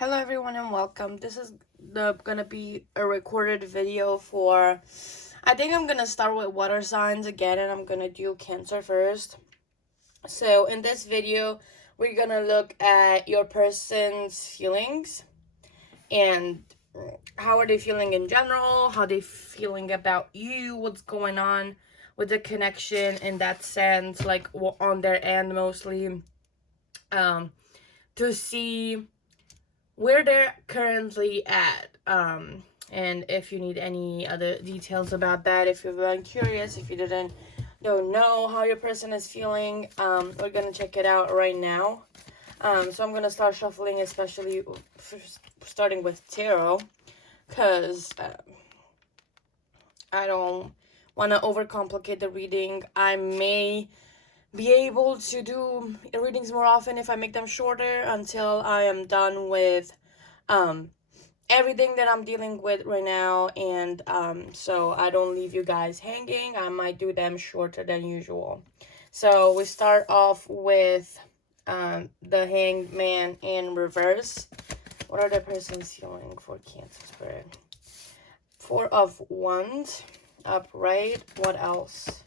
Hello everyone and welcome. This is gonna be a recorded video for, I think I'm gonna start with water signs again, and I'm gonna do Cancer first. So in this video, we're gonna look at your person's feelings and how are they feeling in general, how they feeling about you, what's going on with the connection in that sense, like on their end mostly, to see where they're currently at, and if you need any other details about that, if you're very curious, if you don't know how your person is feeling, we're gonna check it out right now. So I'm gonna start shuffling, especially starting with tarot, because I don't want to overcomplicate the reading. I may be able to do readings more often if I make them shorter until I am done with everything that I'm dealing with right now, and so I don't leave you guys hanging. I might do them shorter than usual. So we start off with the Hanged Man in reverse. What are the person's feeling for Cancer Spirit? Four of Wands upright. What else?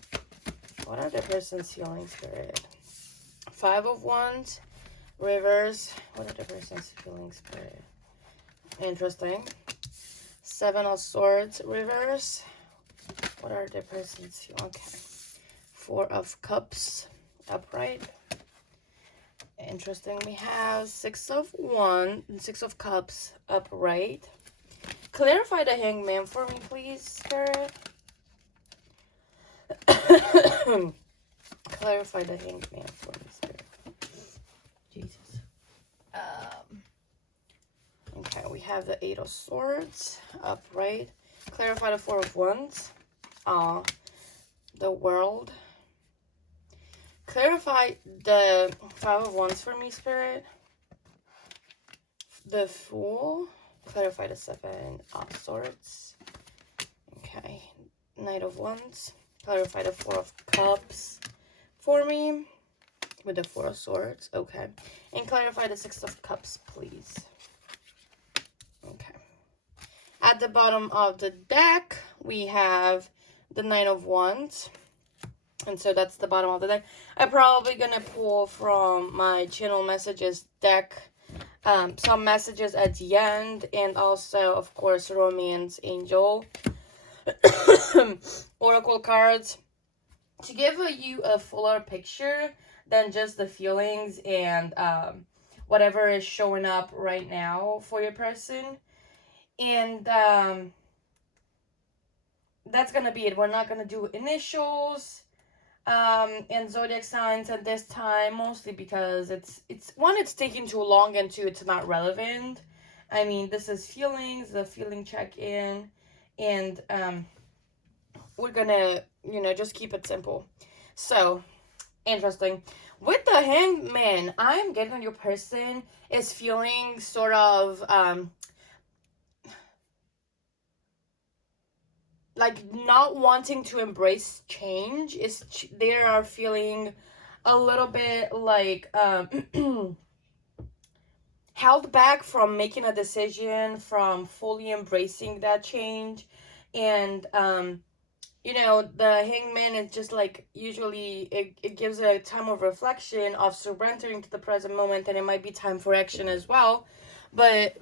What are the person's feeling, Spirit? Five of Wands reverse. What are the person's feeling, Spirit? Interesting. Seven of Swords reverse. What are the person's feeling? Okay. Four of Cups upright. Interesting. We have Six of Cups upright. Clarify the Hangman for me, please, Spirit. Clarify the Hangman for me, Spirit. Jesus. Okay, we have the Eight of Swords upright. Clarify the Four of Wands. The World. Clarify the Five of Wands for me, Spirit. The Fool. Clarify the Seven of Swords. Okay. Knight of Wands. Clarify the Four of Cups for me with the Four of Swords. Okay. And clarify the Six of Cups, please. Okay. At the bottom of the deck, we have the Nine of Wands. And so that's the bottom of the deck. I'm probably going to pull from my channel messages deck some messages at the end. And also, of course, Romance Angel Oracle cards to give you a fuller picture than just the feelings and whatever is showing up right now for your person. And that's gonna be it. We're not gonna do initials and zodiac signs at this time, mostly because it's taking too long, and two, it's not relevant. I mean, this is feelings, the feeling check-in, and we're gonna, just keep it simple. So, interesting. With the Hangman, I'm getting your person is feeling sort of like not wanting to embrace change. They are feeling a little bit like held back from making a decision, from fully embracing that change. And the Hangman is just like, usually it gives a time of reflection, of surrendering to the present moment, and it might be time for action as well. But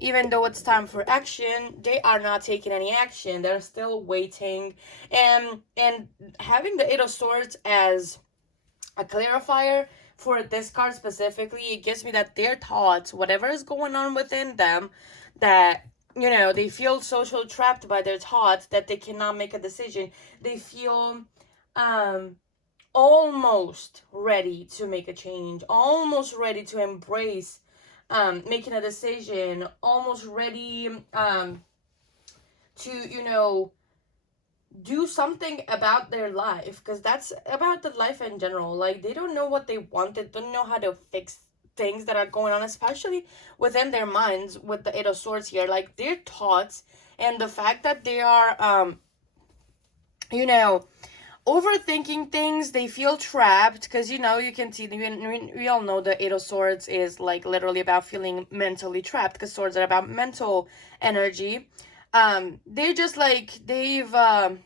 even though it's time for action, they are not taking any action. They're still waiting. And having the Eight of Swords as a clarifier for this card specifically, it gives me that their thoughts, whatever is going on within them, that they feel social trapped by their thoughts, that they cannot make a decision. They feel almost ready to make a change, almost ready to embrace making a decision, almost ready to do something about their life, because that's about the life in general. Like, they don't know what they want, they don't know how to fix things that are going on, especially within their minds with the Eight of Swords here. Like, their thoughts and the fact that they are overthinking things. They feel trapped because, you can see, we all know the Eight of Swords is like literally about feeling mentally trapped, because swords are about mental energy. They're just like, they've gotten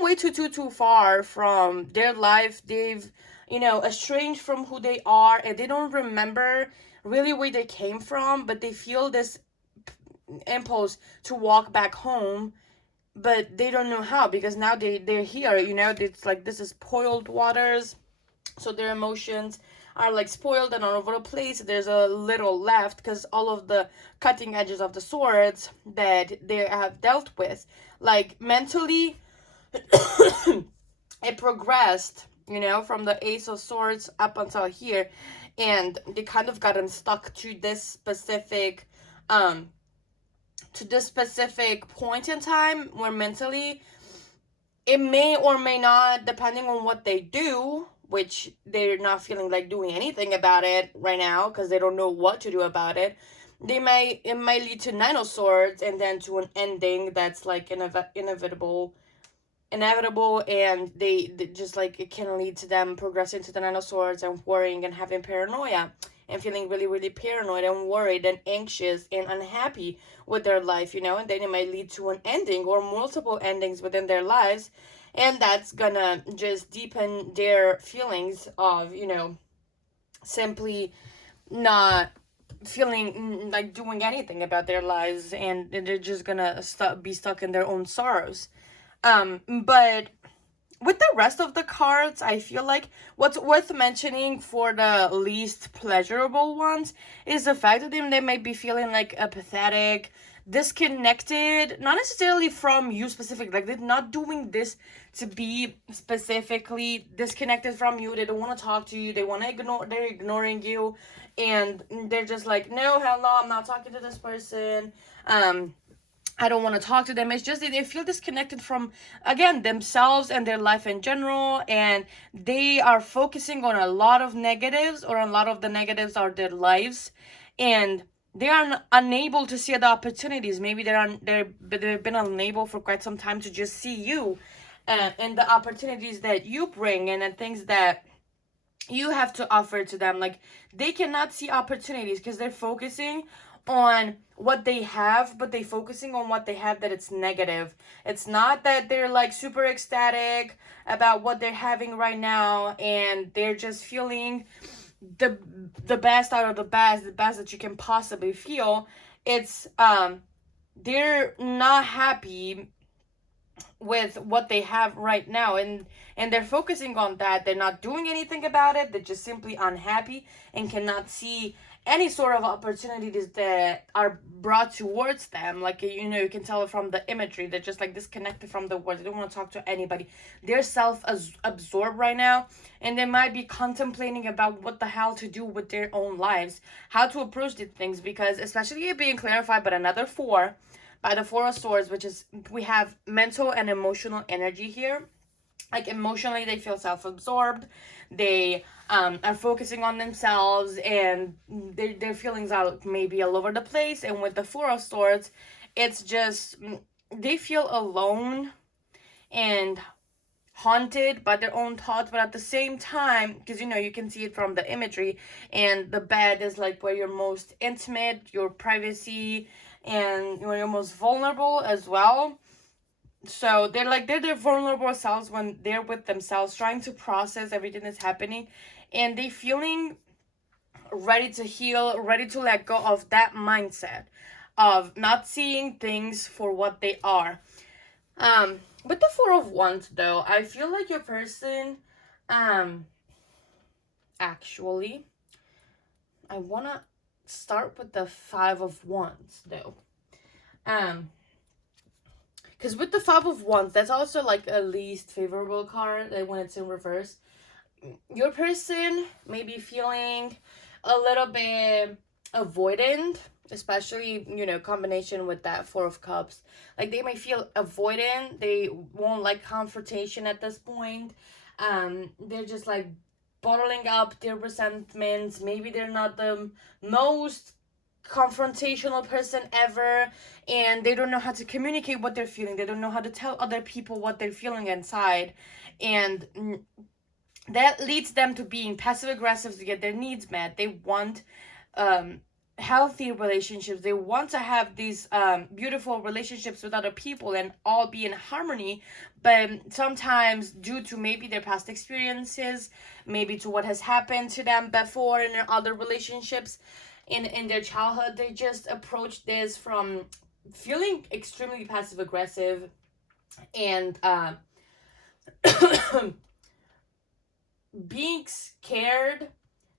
way too far from their life. They've, estranged from who they are, and they don't remember really where they came from, but they feel this impulse to walk back home, but they don't know how, because now they're here. It's like, this is spoiled waters, so their emotions are like spoiled and all over the place. There's a little left because all of the cutting edges of the swords that they have dealt with, like mentally, it progressed, from the Ace of Swords up until here, and they kind of gotten stuck to this specific point in time, where mentally it may or may not, depending on what they do, which they're not feeling like doing anything about it right now because they don't know what to do about it. It might lead to Nine of Swords, and then to an ending that's like inevitable, and they just like, it can lead to them progressing to the Nine of Swords and worrying and having paranoia and feeling really, really paranoid and worried and anxious and unhappy with their life, and then it might lead to an ending or multiple endings within their lives, and that's gonna just deepen their feelings of, simply not feeling like doing anything about their lives, and they're just gonna be stuck in their own sorrows. But with the rest of the cards, I feel like what's worth mentioning for the least pleasurable ones is the fact that they might be feeling like apathetic, disconnected, not necessarily from you specifically. Like, they're not doing this to be specifically disconnected from you. They don't want to talk to you. They're ignoring you. And they're just like, no, hell no, I'm not talking to this person. I don't want to talk to them. It's just that they feel disconnected from, again, themselves and their life in general, and they are focusing on a lot of negatives, or a lot of the negatives are their lives, and they are unable to see the opportunities. Maybe they've been unable for quite some time to just see you, and the opportunities that you bring, and the things that you have to offer to them. Like, they cannot see opportunities because they're focusing on what they have, but they focusing on what they have that it's negative. It's not that they're like super ecstatic about what they're having right now, and they're just feeling the best out of the best that you can possibly feel. It's they're not happy with what they have right now, and they're focusing on that. They're not doing anything about it. They're just simply unhappy and cannot see any sort of opportunities that are brought towards them. Like, you can tell it from the imagery. They're just like disconnected from the world. They don't want to talk to anybody. They're self-absorbed right now, and they might be contemplating about what the hell to do with their own lives, how to approach these things, because especially it being clarified by another four, by the Four of Swords, which is, we have mental and emotional energy here. Like, emotionally, they feel self-absorbed. They are focusing on themselves, and their feelings are maybe all over the place. And with the Four of Swords, it's just, they feel alone and haunted by their own thoughts, but at the same time, because you can see it from the imagery, and the bed is like where you're most intimate, your privacy, and you're most vulnerable as well. So they're like, they're their vulnerable selves when they're with themselves, trying to process everything that's happening, and they feeling ready to heal, ready to let go of that mindset of not seeing things for what they are. With the Four of Wands, though, I feel like your person, actually, I wanna start with the Five of Wands, though. Because with the Five of Wands, that's also like a least favorable card, like when it's in reverse. Your person may be feeling a little bit avoidant, especially, combination with that Four of Cups. Like, they may feel avoidant. They won't like confrontation at this point. They're just like bottling up their resentments. Maybe they're not the most confrontational person ever, and they don't know how to communicate what they're feeling. They don't know how to tell other people what they're feeling inside, and that leads them to being passive aggressive to get their needs met. They want healthy relationships. They want to have these beautiful relationships with other people and all be in harmony. But sometimes, due to maybe their past experiences, maybe to what has happened to them before in their other relationships in their childhood, they just approach this from feeling extremely passive aggressive and being scared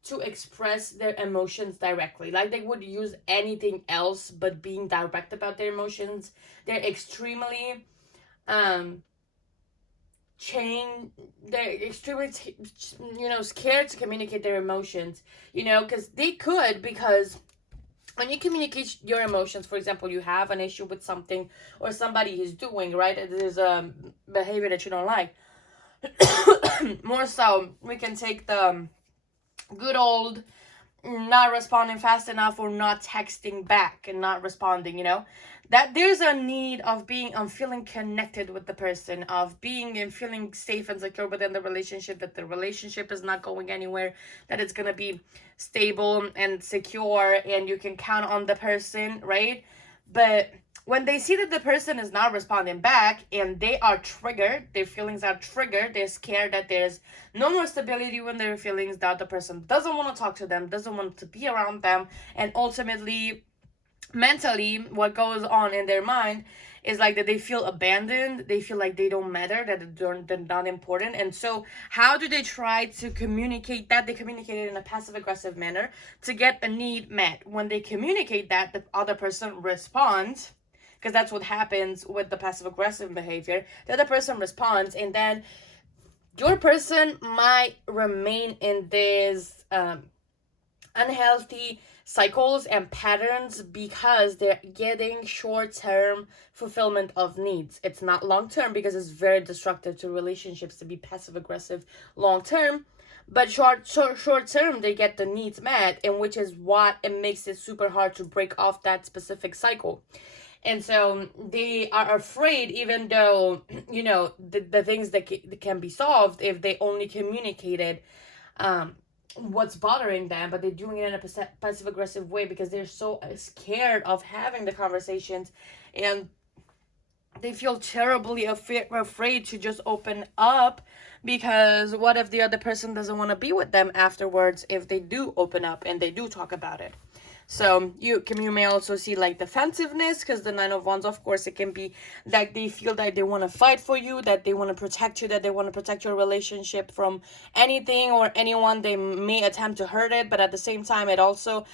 to express their emotions directly. Like they would use anything else but being direct about their emotions. They're extremely they're extremely scared to communicate their emotions, because they could, because when you communicate your emotions, for example, you have an issue with something or somebody is doing, right? There's a behavior that you don't like. More so, we can take the good old not responding fast enough or not texting back and not responding, that there's a need of feeling connected with the person, of being and feeling safe and secure within the relationship, that the relationship is not going anywhere, that it's going to be stable and secure and you can count on the person, right? But when they see that the person is not responding back and they are triggered, their feelings are triggered, they're scared that there's no more stability when their feelings, that the person doesn't want to talk to them, doesn't want to be around them, and ultimately, mentally, what goes on in their mind is like that they feel abandoned, they feel like they don't matter, that they're not important. And so how do they try to communicate that? They communicate it in a passive aggressive manner to get a need met. When they communicate that, the other person responds, because that's what happens with the passive aggressive behavior. The other person responds, and then your person might remain in this unhealthy cycles and patterns because they're getting short-term fulfillment of needs. It's not long-term, because it's very destructive to relationships to be passive aggressive long-term. But short-term, they get the needs met, and which is what it makes it super hard to break off that specific cycle. And so they are afraid, even though, the things that can be solved if they only communicated what's bothering them, but they're doing it in a passive aggressive way because they're so scared of having the conversations, and they feel terribly afraid to just open up, because what if the other person doesn't want to be with them afterwards if they do open up and they do talk about it? So you may also see like defensiveness, because the Nine of Wands, of course, it can be like they feel like they want to fight for you, that they want to protect you, that they want to protect your relationship from anything or anyone. They may attempt to hurt it, but at the same time, it also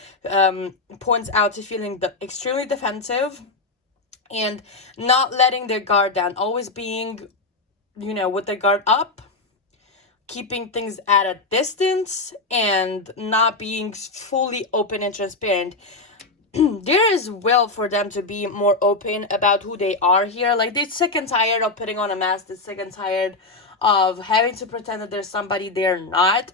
points out to feeling extremely defensive and not letting their guard down, always being, with their guard up, keeping things at a distance, and not being fully open and transparent. There is will for them to be more open about who they are here. Like, they're sick and tired of putting on a mask. They're sick and tired of having to pretend that there's somebody they're not.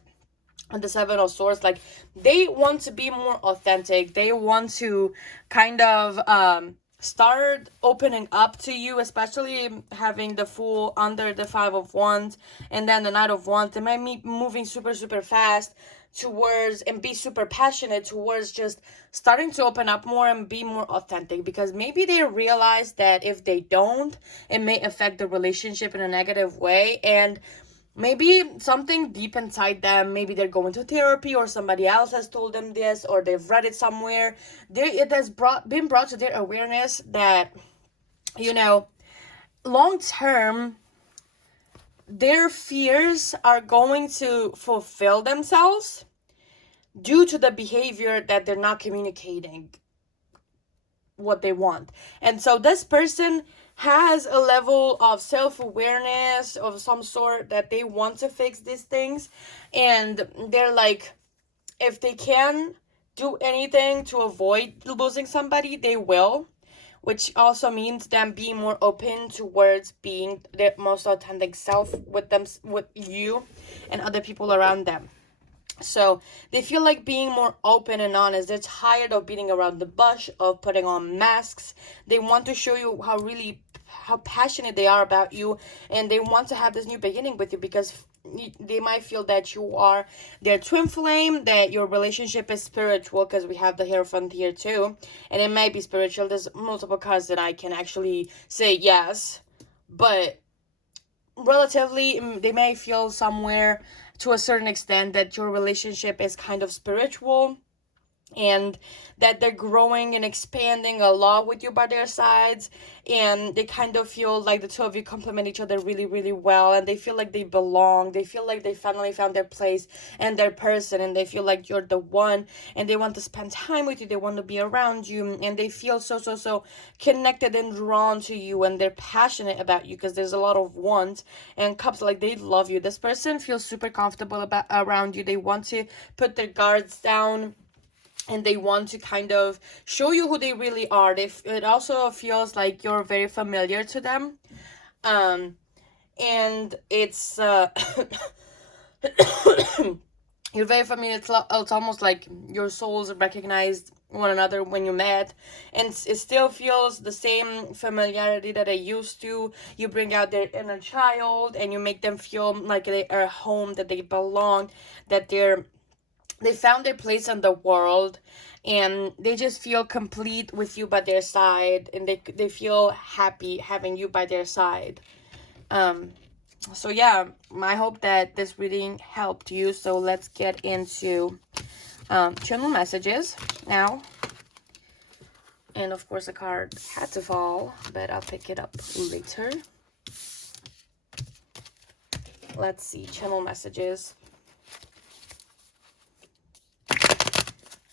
And the Seven of Swords, like, they want to be more authentic. They want to kind of start opening up to you, especially having the Fool under the Five of Wands and then the Knight of Wands. They might be moving super fast towards and be super passionate towards just starting to open up more and be more authentic, because maybe they realize that if they don't, it may affect the relationship in a negative way. And maybe something deep inside them, maybe they're going to therapy, or somebody else has told them this, or they've read it somewhere. It has been brought to their awareness that, long term, their fears are going to fulfill themselves due to the behavior that they're not communicating what they want. And so this person has a level of self-awareness of some sort that they want to fix these things, and they're like, if they can do anything to avoid losing somebody, they will, which also means them being more open towards being their most authentic self with you and other people around them. So they feel like being more open and honest. They're tired of beating around the bush, of putting on masks. They want to show you how passionate they are about you, and they want to have this new beginning with you because they might feel that you are their twin flame, that your relationship is spiritual, because we have the Hierophant here too, and it might be spiritual. There's multiple cards that I can actually say yes, but relatively they may feel somewhere to a certain extent that your relationship is kind of spiritual, and that they're growing and expanding a lot with you by their sides, and they kind of feel like the two of you complement each other really, really well, and they feel like they belong. They feel like they finally found their place and their person, and they feel like you're the one, and they want to spend time with you. They want to be around you, and they feel so connected and drawn to you, and they're passionate about you because there's a lot of want and cups. Like, they love you. This person feels super comfortable around you. They want to put their guards down, and they want to kind of show you who they really are. It also feels like you're very familiar to them, and it's you're very familiar. It's almost like your souls recognized one another when you met, and it still feels the same familiarity that I used to. You bring out their inner child, and you make them feel like they are home, that they belong, that they found their place in the world, and they just feel complete with you by their side, and they feel happy having you by their side. So yeah, I hope that this reading helped you. So let's get into channel messages now. And of course the card had to fall, but I'll pick it up later. Let's see, channel messages.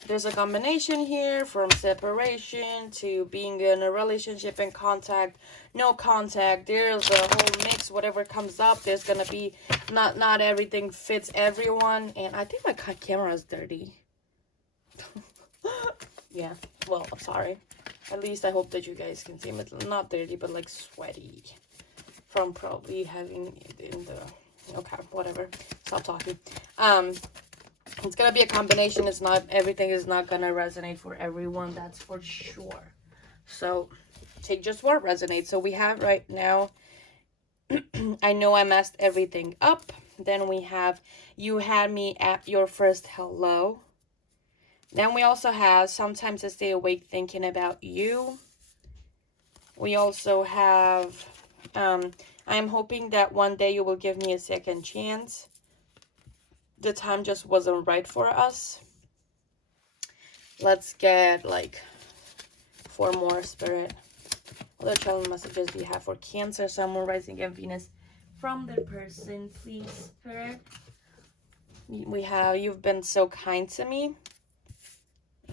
There's a combination here from separation to being in a relationship and contact, no contact. There's a whole mix. Whatever comes up, there's gonna be not everything fits everyone. And I think my camera is dirty. Yeah, well, I'm sorry. At least I hope that you guys can see it. Not dirty, but like sweaty from probably having it in the, okay, whatever. Stop talking. It's gonna be a combination. It's not, everything is not gonna resonate for everyone, that's for sure. So take just what resonates. So we have right now, I know I messed everything up. Then we have, you had me at your first hello. Then we also have, sometimes I stay awake thinking about you. We also have, I'm hoping that one day you will give me a second chance. The time just wasn't right for us. Let's get like 4 more, Spirit. What other channel messages do you have for Cancer, Sun, Moon, Rising, and Venus from the person, please, Spirit? We have, you've been so kind to me.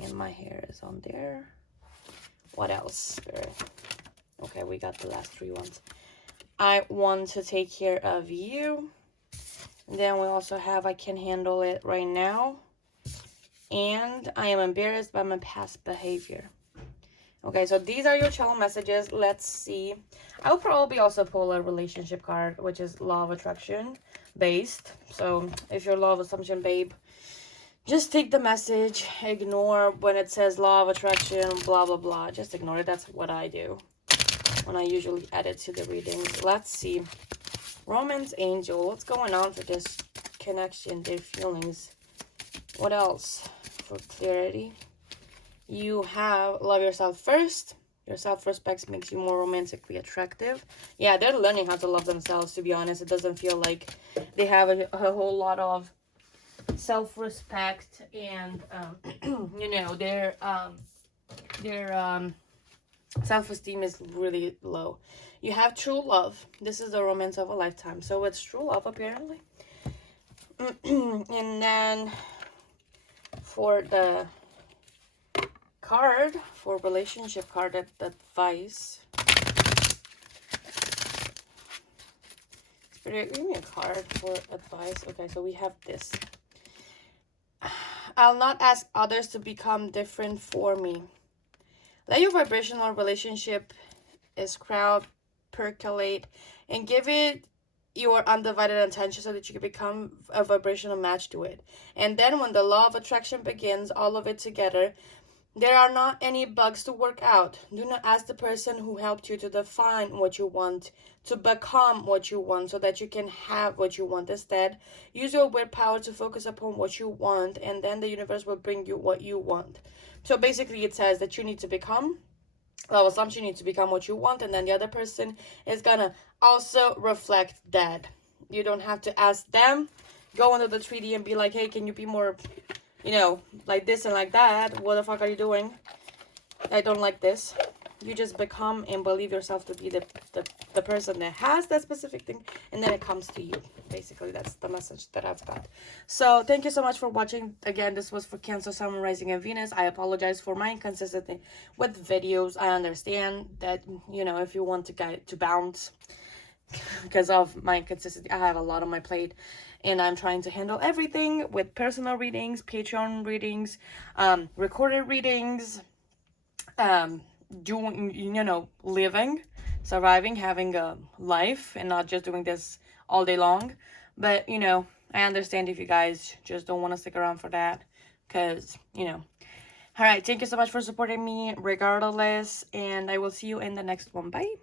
And my hair is on there. What else, Spirit? Okay, we got the last 3 ones. I want to take care of you. And then we also have, I can handle it right now. And I am embarrassed by my past behavior. Okay, so these are your channel messages. Let's see. I'll probably also pull a relationship card, which is law of attraction based. So if you're law of assumption, babe, just take the message. Ignore when it says law of attraction, blah, blah, blah. Just ignore it. That's what I do when I usually add it to the readings. Let's see. Romance Angel. What's going on for this connection, their feelings? What else for clarity? You have love yourself first. Your self-respect makes you more romantically attractive. Yeah, they're learning how to love themselves, to be honest. It doesn't feel like they have a whole lot of self-respect, and you know, their self-esteem is really low. You have true love. This is the romance of a lifetime, so it's true love apparently. And then for the card, for relationship card, advice, Spirit, give me a card for advice. Okay, so we have this. I'll not ask others to become different for me. Let your vibrational relationship is crowd percolate and give it your undivided attention so that you can become a vibrational match to it. And then when the law of attraction begins, all of it together, there are not any bugs to work out. Do not ask the person who helped you to define what you want, to become what you want, so that you can have what you want. Instead, use your willpower to focus upon what you want, and then the universe will bring you what you want. So basically, it says that you need to become, well, assumption you need to become what you want, and then the other person is gonna also reflect that. You don't have to ask them, go into the 3D and be like, hey, can you be more, like this and like that? What the fuck are you doing? I don't like this. You just become and believe yourself to be the person that has that specific thing, and then it comes to you. Basically, that's the message that I've got. So thank you so much for watching. Again, this was for Cancer, Sun, Rising, and Venus. I apologize for my inconsistency with videos. I understand that, if you want to bounce because of my inconsistency, I have a lot on my plate, and I'm trying to handle everything with personal readings, Patreon readings, recorded readings, doing, living, surviving, having a life, and not just doing this all day long. But, I understand if you guys just don't want to stick around for that, because, all right, thank you so much for supporting me regardless, and I will see you in the next one. Bye.